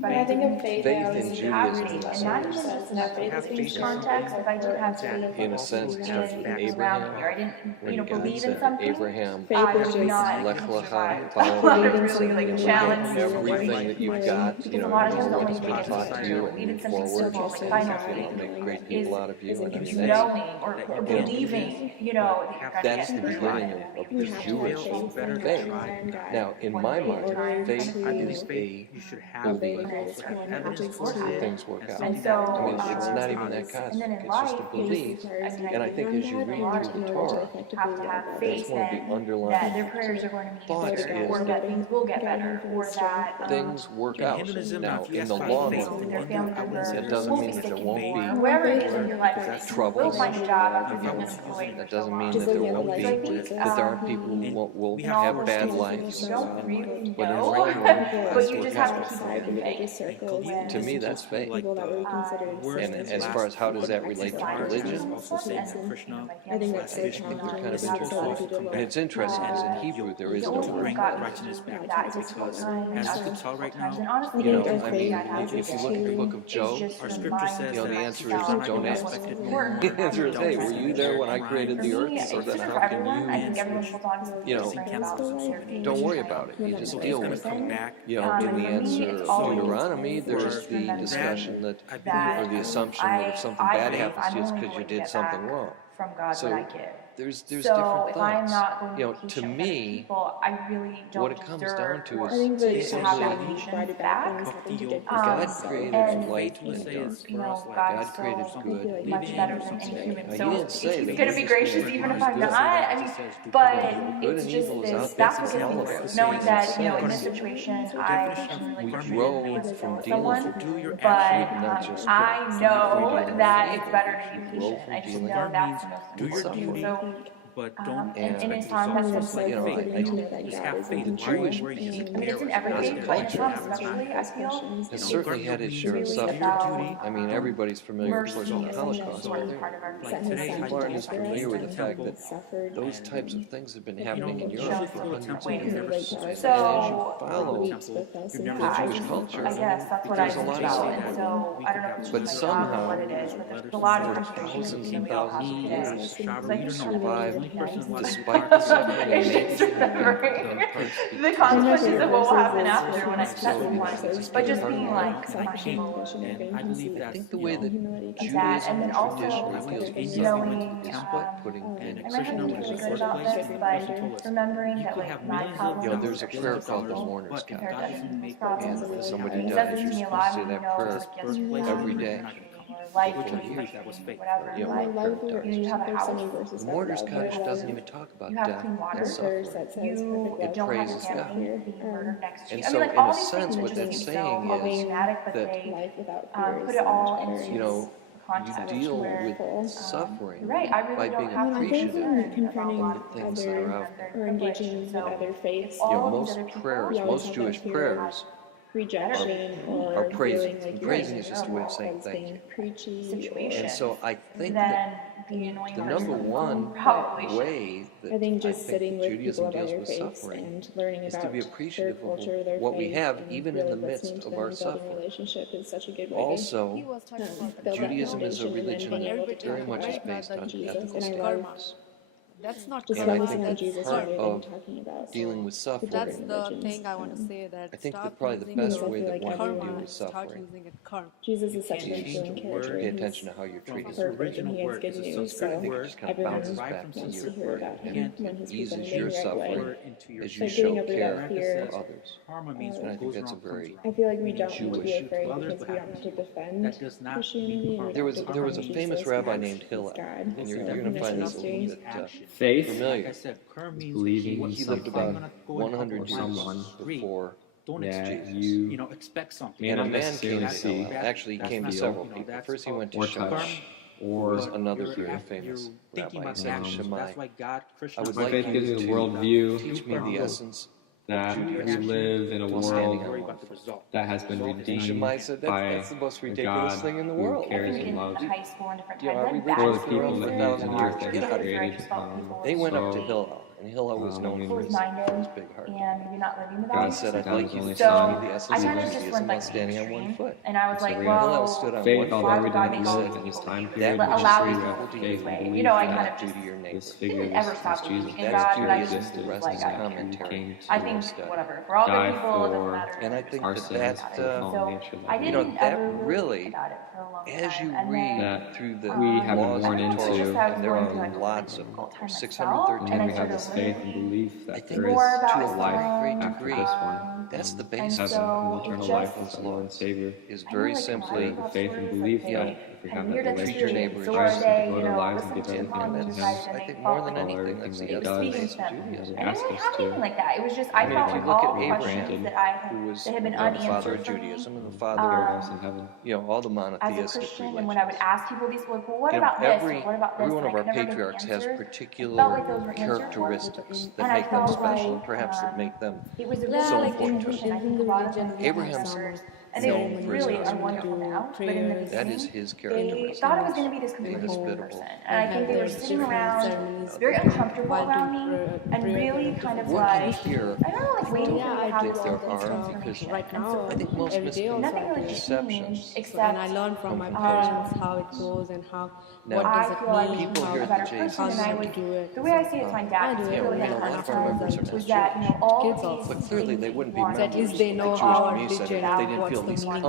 But I think of faith, I always in think of Judaism, Jesus, is and not even just in a faith-based context. If I did have faith in a sense, in starts with around Abraham, me, or I didn't, when God believe in said, something, Abraham, I Faith is would just not Lech have Lecha, survived. follow I me, would really challenge everything that you've got, because a lot of times the what only has thing been it's taught to you, and even move something forward, simple like final make great is people out of you, and then you say, knowing or believing, that you're gonna that's get the through beginning it. of the Jewish faith. Now, in my mind, faith is a belief that things work out. And so, I mean, it's not even that and then cosmic, in it's just a life, belief. And I think as you read through the Torah, have to have that's faith one of the that underlying their prayers are going to be thoughts answered, is or that things will get better, or that things work out. Now, in the long run, their family member that doesn't will mean be that there sticking won't with you. be Wherever it is in your life, you will troubles. find a job after being unemployed. That doesn't mean Just that there looking at won't the be, life of Jesus. that there aren't people who will have bad lives. You don't really But in the know, long run, but things you work just have out. to keep outside the moving. religious circles, To me, that's faith. people that we considered And as far as how does that relate to religion, I think that's so challenging. they're kind of because it's so easy to interesting. look And it's interesting because in Hebrew there is no word. As we tell right now, You know, I mean, if you look at the book of Job, our scripture says you know, the that answer is don't ask. The answer is, hey, were you there when I created the earth? So then how can you know, don't worry about it. You just deal with it. You know, in the answer of Deuteronomy, there's the discussion that, or the assumption that if something bad happens to you, it's because you did something wrong. From God So what I give. there's So different if I'm thoughts. not going You know, to be to patient with me, people, I really don't what it comes down to deserve is I think that to have that essentially patience brought about back. things happen to different God things. created And light and dark. you know, God God's created so good. much better than any human. Now, So he didn't say He's that gonna be we're gracious just even if gonna I'm do not. I mean, but Good it's and just evil is this. out there That's for what gets all me of through. us. Knowing In that, you know, in sense, this situation, I really we could grow be from with dealing someone, with but not just I good. know that it's better to We be grow patient. from I just dealing know that's the most do your important. duty, So, but don't and in expect Islam, results. that's like you know, getting to know that Just God have is in faith. control. Jewish Where you eat I mean, it's in marriage, every as a faith, but in culture, Islam especially, I feel has certainly had its share of really suffering. about, I mean, everybody's familiar, of mercy course, is with the an Holocaust, but important part of our Like faith. today, people aren't as familiar with the fact temple, that suffered those types of things have been happening in Shows Europe for the hundreds of ways. years. So, And as you follow weeks with us and the Jewish culture, I guess that's what I there's a think lot about. of And suffering. so I don't know if it's But just my job or somehow, what it is, but there's a lot of for frustrations thousands that and we all have thousands of today. years, So I we've just survived really despite the suffering and it's just remembering the consequences of what will happen after when I set someone. But just being like mindful and I believe that I think the way that of that, and Judaism then also traditionally deals with knowing, suffering is by putting I things mentioned into really good perspective. about this, but remembering that like my problems You know, there's a are prayer so called the simple Mourner's compared Couch. to his problems. And if somebody It dies, doesn't you're mean a supposed lot to say when that you know prayer it's like yesterday, every day. or life, Which or years, whatever. you know, I what love prayer that does. You have a house, The Mourner's Couch doesn't even talk about you have death clean water, and suffering. that says you perfect don't have praises your God. family being murdered next to And you. I so, mean, like in all a these sense, things what just that's seem so saying is problematic, but that, they life without fear put is it all so much into you know, you context deal where, with suffering right, I really by don't being have I think appreciative when of confronting the things that are out there. or engaging with other faiths, You know, all these most other people, prayers, you always most have Jewish that fear prayers rejection or are praising. feeling like And you're praising is just a way of saying as thank being you. preachy situation. And so I think then that the annoying the person number one probably should. way that I think just sitting that with Judaism people of deals other with faiths suffering and learning is to about be their appreciative of culture, their what we faith, have, and even in really the listening midst to of them our and building suffering. relationship is such a good way Also, He was talking about the build that Judaism is a foundation and religion then being able to that very talk much is about based on Jesus. ethical And I love standards. That's not just And I focusing think on that's Jesus part rather than of talking about dealing with suffering. That's the religions. thing I want to say, that I think that stop probably the using best your way that like one can deal karma, with start suffering using it karma. Jesus is such an Change interesting the character. word. pay He's attention to how you're treating From someone. perfect and he has good It's a news, Sanskrit so I think it just kind of everyone bounces derived back from to wants to you hear about him and when he's eases presented in your the right way. suffering into your as you But show getting over care that fear, for others. karma means And I what think goes that's a around very comes I around. feel like we don't Jewish. need to be afraid To others, because what we don't happens have to to you. defend That does not Christianity. mean And we karma. There don't was have to there was a defend famous Jesus rabbi because named he's Hillel, God. and So you're going to find this a little interesting. bit Faith familiar. Like I said, karma means believing what in He lived about I'm gonna go and 100 help years someone before Don't that expect, you expect something. may and a not man came necessarily to see Hillel. Actually, he That's came to not- several you know, people. that's First, he called went to or Shammai, touch who or was another You're very after- famous you're thinking rabbi. about He said, actions. Shammai, That's why God, Krishna, I would my like faith you gives me the to worldview teach me the essence that of we Judaism. live in a While standing world on worry one about the foot. result. that has been Result is And redeemed Shammai said, by that's the most a ridiculous God thing in the who world. cares In and loves high school and different You know, times, our I religion's for the been people around for that he 1,000 and years. earth that Get he out of here. created. They went up to So Hillel, And he'll always know him for his big heart. and maybe not living the God values. said, I'd God like was you only to So, see the I essence of kind of just Judaism went while like standing on one extreme, foot. and I was So like, we Hillel well, stood on faith, one although why we would God didn't make live all in his people time believe period, That we which just allow knew these that people to be faith this and way? belief You know, I that kind of do just to your neighbor. this figure didn't ever was stop Jesus. believing in That's God, but I Judaism. just The was rest like, is I commentary. came I to think study. whatever. For all good die people, it doesn't for matter. And I think our that sins, that, for the fallen So nature I that you know, didn't that ever really, think about it for a long time. as you And read then, that through the we have been laws born of the I don't know, just into, I Torah, was and there going are through like a really lots of them, difficult time there's myself, 613 and I we have started this faith and learning belief I that think there is more about to a life great Islam, after degree, this one. that's the and basis Heaven, so and it eternal just, life with our Lord and Savior. is I know very like simply, a lot of Faith and stories belief like you know, they that if we kind have of that near the treat your history, neighbor so as were Christ, they, devote you our know, lives and listening to give the everything mom to and Him, decided and I they think more felt than like follow anything, everything that's the that He it was does, speaking essence to of them. Judaism. And I didn't ask really us have to. anything like that. It was just, I I I mean, felt if you like look all at the Abraham, questions that I had, who was that had been the father unanswered of for me, Judaism and the father Paradise of, in heaven. you know, all the as a monotheistic Christian, and when I would religions. ask people these, like, well, what You know, about this, or every what about this, one and I of our could never get the patriarchs has answers. It particular felt like those were answered for, characteristics that and I make them felt special, like and perhaps that make them it was a Yeah, really like in, important to us. institution. I in think Hindu a lot of my religion, we family have Abraham's some members, and they known for his really are hospitality. wonderful now, but in the prayers. That beginning, is his they characteristic. thought it was going to be this Being completely new hospitable. person, and I think they were sitting around ceremonies very uncomfortable while around doing me, and really kind of What like, you hear, I don't know, like waiting Yeah, for me I to have do this there all are, this because transformation. right And so now, I think most every day also nothing I really do it. misconceptions changed except And I learn from my come from parents how it goes and how Now, what I does it feel like mean, people how, here a at better the person, how and you I have was, to do it. the way I see it, it's my I dad do used it. to really Yeah, have a lot hard of our times members are was not that, you know, all Kids of also. these but clearly they things wouldn't be want So at members least they of know the how Jewish our Community Center religion if they and didn't what's feel the these meaning of